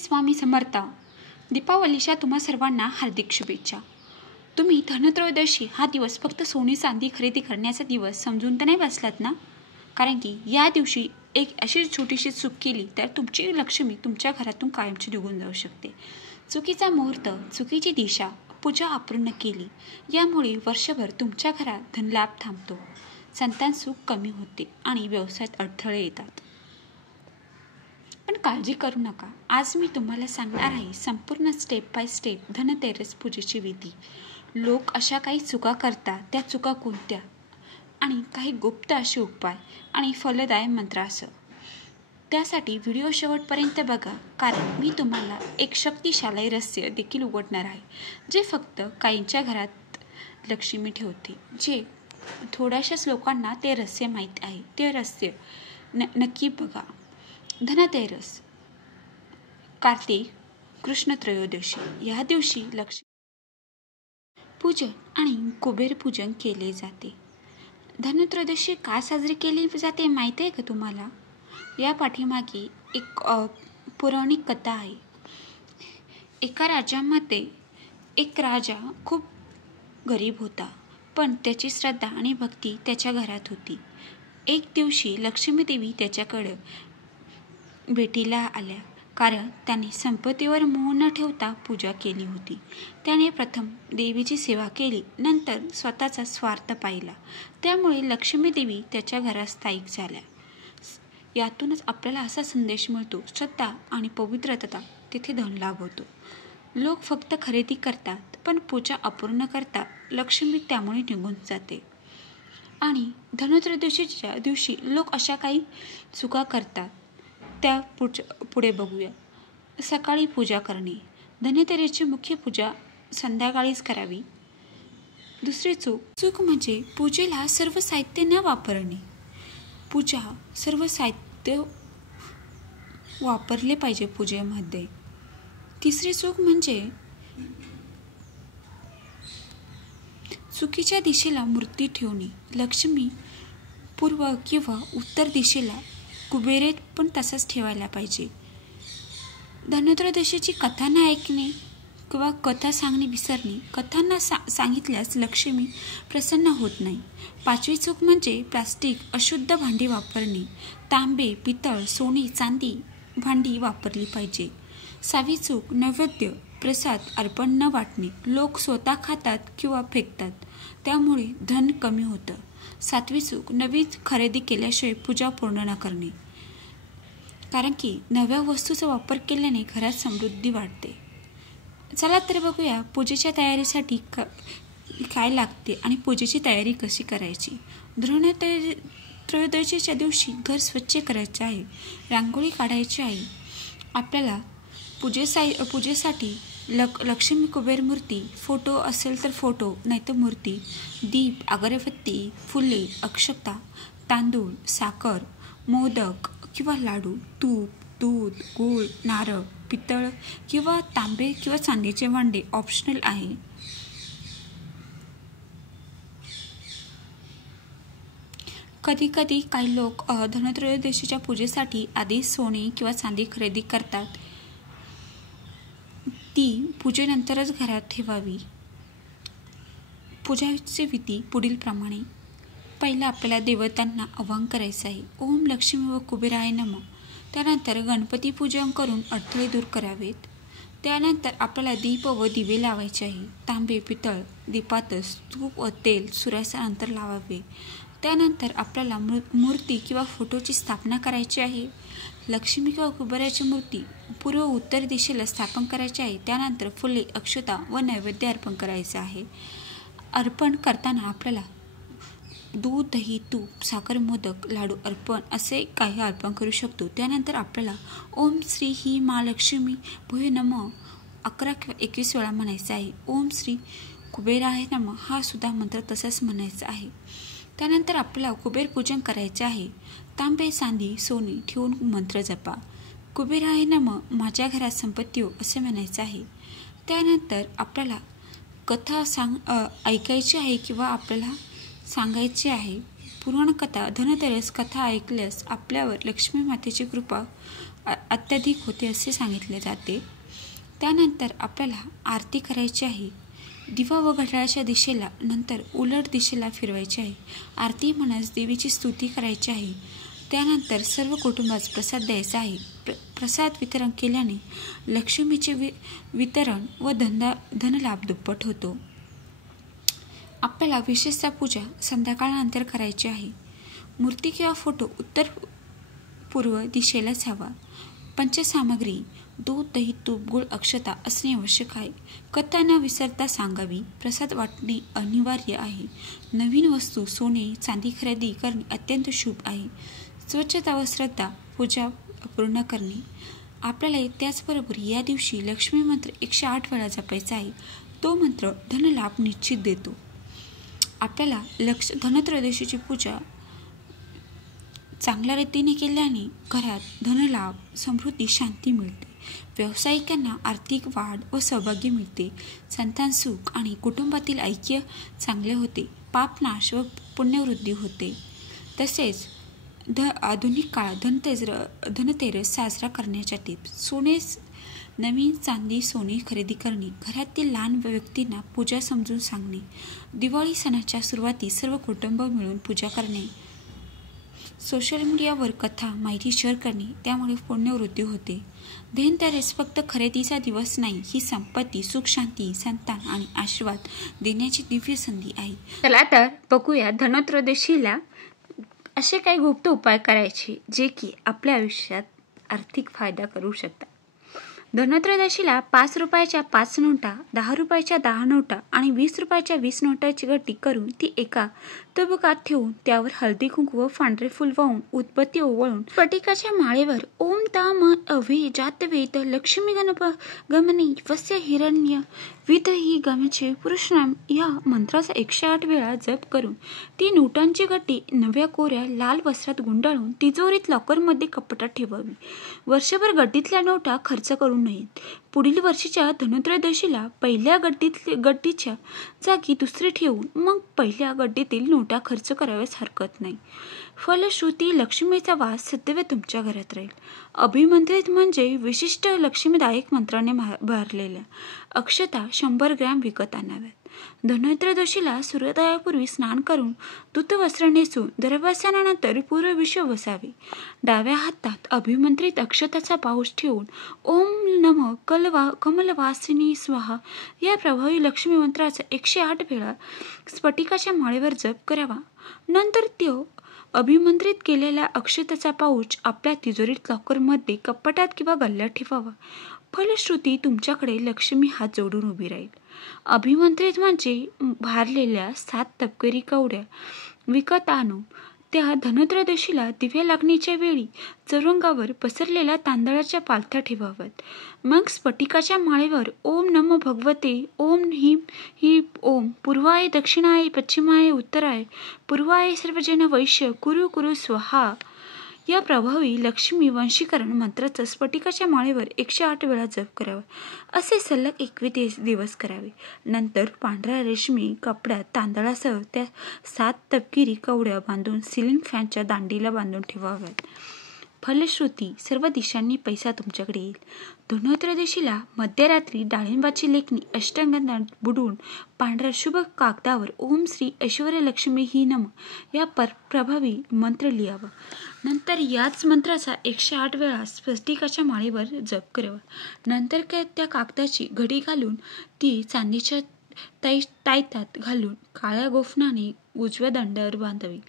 स्वामी समर्थ. दीपावलीच्या तुम्हा सर्वांना हार्दिक शुभेच्छा. तुम्ही धनत्रयोदशी हा दिवस फक्त सोने चांदी खरेदी करण्याचा दिवस समजून तर नाही बसलात ना? कारण की या दिवशी एक अशी छोटीशी चूक केली तर तुमची लक्ष्मी तुमच्या घरातून कायमची निघून जाऊ शकते. चुकीचा मुहूर्त, चुकीची दिशा, पूजा अपूर्ण केली यामुळे वर्षभर तुमच्या घरात धनलाभ थांबतो, संतान सुख कमी होते आणि व्यवसायात अडथळे येतात. पण काळजी करू नका. आज मी तुम्हाला सांगणार आहे संपूर्ण स्टेप बाय स्टेप धनतेरस पूजेची विधी. लोक अशा काही चुका करतात, त्या चुका कोणत्या आणि काही गुप्त असे उपाय आणि फलदायी मंत्र असं. त्यासाठी व्हिडिओ शेवटपर्यंत बघा, कारण मी तुम्हाला एक शक्तिशाली रहस्य देखील उघडणार आहे, जे फक्त काहींच्या घरात लक्ष्मी ठेवते. जे थोड्याशाच लोकांना ते रहस्य माहीत आहे. ते रहस्य नक्की बघा. धनतेरस, कार्तिक कृष्ण त्रयोदशी या दिवशी लक्ष्मी पूजन आणि कुबेर पूजन केले जाते. धनत्रयोदशी का साजरी केली जाते माहिती आहे का तुम्हाला? या पाठीमागे एक पौराणिक कथा आहे. एका राज्यामध्ये एक राजा खूप गरीब होता, पण त्याची श्रद्धा आणि भक्ती त्याच्या घरात होती. एक दिवशी लक्ष्मी देवी त्याच्याकडे भेटीला आल्या, कारण त्याने संपत्तीवर मोह न ठेवता पूजा केली होती. त्याने प्रथम देवीची सेवा केली, नंतर स्वतःचा स्वार्थ पाहिला. त्यामुळे लक्ष्मी देवी त्याच्या घरात स्थायिक झाल्या. यातूनच आपल्याला असा संदेश मिळतो, श्रद्धा आणि पवित्रता तिथे धनलाभ होतो. लोक फक्त खरेदी करतात, पण पूजा अपूर्ण करतात, लक्ष्मी त्यामुळे निघून जाते. आणि धनत्रयोदशीच्या दिवशी लोक अशा काही चुका करतात, त्या पुढे बघूया. सकाळी पूजा करणे. धनतेरसची मुख्य पूजा संध्याकाळीच करावी. दुसरी चूक म्हणजे पूजेला सर्व साहित्य न वापरणे. पूजा सर्व साहित्य वापरले पाहिजे पूजेमध्ये. तिसरी चूक म्हणजे चुकीच्या दिशेला मूर्ती ठेवणे. लक्ष्मी पूर्व किंवा उत्तर दिशेला, कुबेर पण तसंच ठेवायला पाहिजे. धनत्रयोदशीची कथा न ऐकणे किंवा कथा सांगणे विसरणे. कथांना सांगितल्यास लक्ष्मी प्रसन्न होत नाही. पाचवी चूक म्हणजे प्लास्टिक, अशुद्ध भांडी वापरणे. तांबे, पितळ, सोने, चांदी भांडी वापरली पाहिजे. सहावी चूक नैवेद्य, प्रसाद अर्पण न वाटणे. लोक स्वतः खातात किंवा फेकतात, त्यामुळे धन कमी होतं. सातवी चूक नवीन खरेदी केल्याशिवाय पूजा पूर्ण न करणे, कारण की नव्या वस्तूचा वापर केल्याने घरात समृद्धी वाढते. चला तर बघूया पूजेच्या तयारीसाठी काय लागते आणि पूजेची तयारी कशी करायची. धनत्रयोदशीच्या दिवशी घर स्वच्छ करायचे आहे, रांगोळी काढायची आहे. आपल्याला पूजेसाठी लक्ष्मी कुबेर मूर्ती, फोटो असेल तर फोटो, नाहीतर मूर्ती, दीप, अगरबत्ती, फुले, अक्षता, तांदूळ, साखर, मोदक किंवा लाडू, तूप, दूध, गूळ, नारळ, पितळ किंवा तांबे किंवा चांदीचे भांडे ऑप्शनल आहे. कधी काही लोक धनत्रयोदशीच्या पूजेसाठी आधी सोने किंवा चांदी खरेदी करतात. ती पूजेनंतरच घरात ठेवावी. पूजाची विधी पुढील प्रमाणे. पहिला आपल्याला देवतांना आवाहन करायचं आहे. ओम लक्ष्मी व कुबेराय नमः. त्यानंतर गणपती पूजन करून अडथळे दूर करावेत. त्यानंतर आपल्याला दीप व दिवे लावायचे आहे. तांबे, पितळ दीपातच तूप व तेल सूर्याच्या नंतर लावावे. त्यानंतर आपल्याला मूर्ती किंवा फोटोची स्थापना करायची आहे. लक्ष्मी किंवा कुबेराची मूर्ती पूर्व उत्तर दिशेला स्थापन करायची आहे. त्यानंतर फुले, अक्षता व नैवेद्य अर्पण करायचे आहे. अर्पण करताना आपल्याला दूध, दही, तूप, साखर, मोदक, लाडू अर्पण असे काही अर्पण करू शकतो. त्यानंतर आपल्याला ओम श्री ही महालक्ष्मी भूय नमः 11 किंवा 21 वेळा म्हणायचं आहे. ओम श्री कुबेराय नमः हा सुद्धा मंत्र तसाच म्हणायचा आहे. त्यानंतर आपल्याला कुबेर पूजन करायचे आहे. तांबे, चांदी, सोने ठेवून मंत्र जपा. कुबेराय नमः माझ्या घरात संपत्ती हो असे म्हणायचे आहे. त्यानंतर आपल्याला कथा ऐकायची आहे किंवा आपल्याला सांगायची आहे. पुराण कथा, धनतेरस कथा ऐकल्यास आपल्यावर लक्ष्मी मातेची कृपा अत्याधिक होते असे सांगितले जाते. त्यानंतर आपल्याला आरती करायची आहे. दिवा व घड्याळाच्या दिशेला नंतर उलट दिशेला फिरवायची आहे. आरती म्हणूनच देवीची स्तुती करायची आहे. त्यानंतर सर्व कुटुंबास प्रसाद द्यायचा आहे. प्रसाद वितरण केल्याने लक्ष्मीचे वितरण व धनलाभ दुप्पट होतो. आपल्याला विशेषतः पूजा संध्याकाळनंतर करायची आहे. मूर्ती किंवा फोटो उत्तर पूर्व दिशेलाच हवा. पंचसामग्री दूध, दही, तूप, गुळ, अक्षता असणे आवश्यक आहे. कथा न विसरता सांगावी. प्रसाद वाटणे अनिवार्य आहे. नवीन वस्तू, सोने, चांदी खरेदी करणे अत्यंत शुभ आहे. स्वच्छता व श्रद्धा पूजा पूर्ण करणे. आपल्याला त्याचबरोबर या दिवशी लक्ष्मी मंत्र 108 वेळा जपायचा आहे. तो मंत्र धनलाभ निश्चित देतो. आपल्याला धनत्रयोदशीची पूजा चांगल्या रीतीने केल्याने घरात धनलाभ, समृद्धी, शांती मिळते. व्यावसायिकांना आर्थिक वाढ व सौभाग्य मिळते. संतान सुख आणि कुटुंबातील ऐक्य चांगले होते. पापनाश व पुण्यवृद्धी होते. तसेच आधुनिक काळात धनतेरस साजरा करण्याच्या टिप्स. नवीन चांदी, सोने खरेदी करणे. घरातील लहान व्यक्तींना पूजा समजून सांगणे. दिवाळी सणाच्या सुरुवातीस सर्व कुटुंब मिळून पूजा करणे. सोशल मीडियावर कथा, माहिती शेअर करणे, त्यामुळे पुण्यवृद्धी होते. धनतेरस फक्त खरेदीचा दिवस नाही, ही संपत्ती, सुख, शांती, संतान आणि आशीर्वाद देण्याची दिव्य संधी आहे. चला तर बघूया धनत्रयोदशीला असे काही गुप्त उपाय करायचे जे की आपल्या आयुष्यात आर्थिक फायदा करू शकतात. धनत्रयोदशीला 5 रुपयाच्या 5 नोटा, 10 रुपयाच्या 10 नोटा आणि 20 रुपयाच्या 20 नोटाची गट्टी करून ती एका तबकात ठेवून त्यावर हळदी कुंकू व पांढरे फुल वाहून उदबत्ती ओवाळून स्फटिकाच्या माळेवर ओम ताम अवे जातवेद लक्ष्मी गमनी वस्य हिरण्य विदही गमचे पुरुषनाम या मंत्राचा 108 वेळा जप करून ती नोटांची गट्टी नव्या कोऱ्या लाल वस्त्रात गुंडाळून तिजोरीत लॉकरमध्ये कपाटात ठेवावी. वर्षभर गड्डीतल्या नोटा खर्च करू नयेत. पुढील वर्षीच्या धनत्रयोदशीला पहिल्या गड्डीच्या जागी दुसरी ठेवून मग पहिल्या गड्डीतील नोटा खर्च कराव्यास हरकत नाही. फलश्रुती लक्ष्मीचा वास सदैव तुमच्या घरात राहील. अभिमंत्रित म्हणजे विशिष्ट लक्ष्मीदायक मंत्राने भरलेल्या अक्षता 100 ग्रॅम विकत आणाव्यात. धनत्रयोदशीला सूर्योदयापूर्वी स्नान करून धुतवस्त्र नेसून दर्भासनानंतर पूर्व विश्व बसावे. डाव्या हातात अभिमंत्रित अक्षताचा पाऊच ठेवून ओम नम कमलवासिनी स्वाहा या प्रभावी लक्ष्मी मंत्राचा 108 वेळा स्फटिकाच्या माळेवर जप करावा. नंतर तो अभिमंत्रित केलेला अक्षताचा पाऊच आपल्या तिजोरीत लॉकरमध्ये कपाटात किंवा गल्ल्यात ठेवावा. फलश्रुती तुमच्याकडे लक्ष्मी हात जोडून उभी राहील. अभिमंत्रित म्हणजे भारलेल्या 7 तपकिरी कवड्या विकत आणून त्या धनत्रयोदशीला दिव्या लागणीच्या वेळी चौरंगावर पसरलेल्या तांदळाच्या पालथ्या ठेवाव्यात. मग स्फटिकाच्या माळेवर ओम नमो भगवते ओम ह्रीं ह्रीं ओम पूर्वाय दक्षिणाय पश्चिमाय उत्तराय पूर्वाय सर्वजन वैश्य कुरु कुरु स्वाहा या प्रभावी लक्ष्मी वंशीकरण मंत्राचा स्फटिकाच्या माळेवर 108 वेळा जप करावा. असे सलग 21 दिवस करावे. नंतर पांढऱ्या रेशमी कपड्यात तांदळासह त्या 7 तपकिरी कवड्या बांधून सिलिंग फॅनच्या दांडीला बांधून ठेवाव्यात. फलश्रुती सर्व दिशांनी पैसा तुमच्याकडे येईल. धनत्रयोदशीला मध्यरात्री डाळिंबाची लेखणी अष्टगंधात बुडवून पांढऱ्या शुभ कागदावर ओम श्री ऐश्वर्यलक्ष्मी ही नम या प्रभावी मंत्र लिहावा. नंतर याच मंत्राचा 108 वेळा स्फटिकाच्या माळेवर जप करावा. नंतर त्या कागदाची घडी घालून ती चांदीच्या ताईतात घालून काळ्या गोफणाने उजव्या दांड्यावर बांधावी.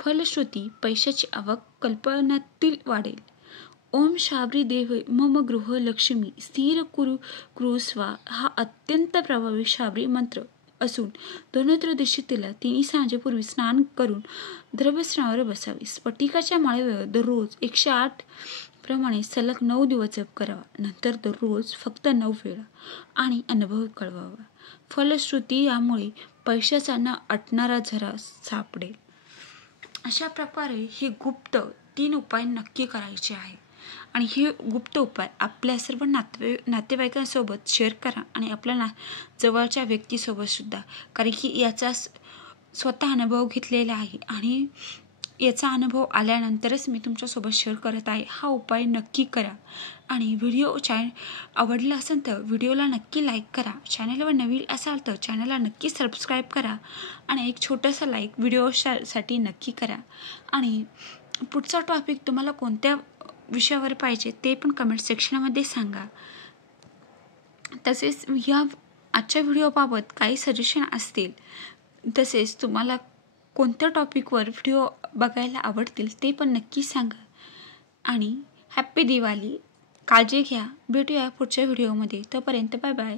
फलश्रुती पैशाची आवक कल्पनातील वाढेल. ओम शाबरी देव मम गृह लक्ष्मी स्थिर कुरु स्वा हा अत्यंत प्रभावी शाबरी मंत्र असून धनत्रयोदशीला 3 सांजेपूर्वी स्नान करून दर्भस्नावर बसावे. स्फटिकाच्या माळेवर दररोज 108 प्रमाणे सलग 9 दिवस जप करावा. नंतर दररोज फक्त 9 वेळा आणि अनुभव कळवावा. फलश्रुती यामुळे पैशाचा न अटणारा झरा सापडेल. अशा प्रकारे हे गुप्त 3 उपाय नक्की करायचे आहे आणि हे गुप्त उपाय आपल्या सर्व नातेवाईकांसोबत शेअर करा आणि आपल्या जवळच्या व्यक्तीसोबत सुद्धा, कारण की याचा स्वतः अनुभव घेतलेला आहे आणि याचा अनुभव आल्यानंतरच मी तुमच्यासोबत शेअर करत आहे. हा उपाय नक्की करा आणि व्हिडिओ आवडला असेल तर व्हिडिओला नक्की लाईक करा. चॅनलवर नवीन असाल तर चॅनलला नक्की सबस्क्राईब करा आणि एक छोटंसं लाईक व्हिडिओसाठी नक्की करा. आणि पुढचा टॉपिक तुम्हाला कोणत्या विषयावर पाहिजे ते पण कमेंट सेक्शनमध्ये सांगा. तसेच ह्या आजच्या व्हिडिओबाबत काही सजेशन असतील, तसेच तुम्हाला कोणत्या टॉपिकवर व्हिडिओ बघायला आवडतील ते पण नक्की सांगा. आणि हॅप्पी दिवाळी. काळजी घ्या. भेटूया पुढच्या व्हिडिओमध्ये. तोपर्यंत बाय बाय.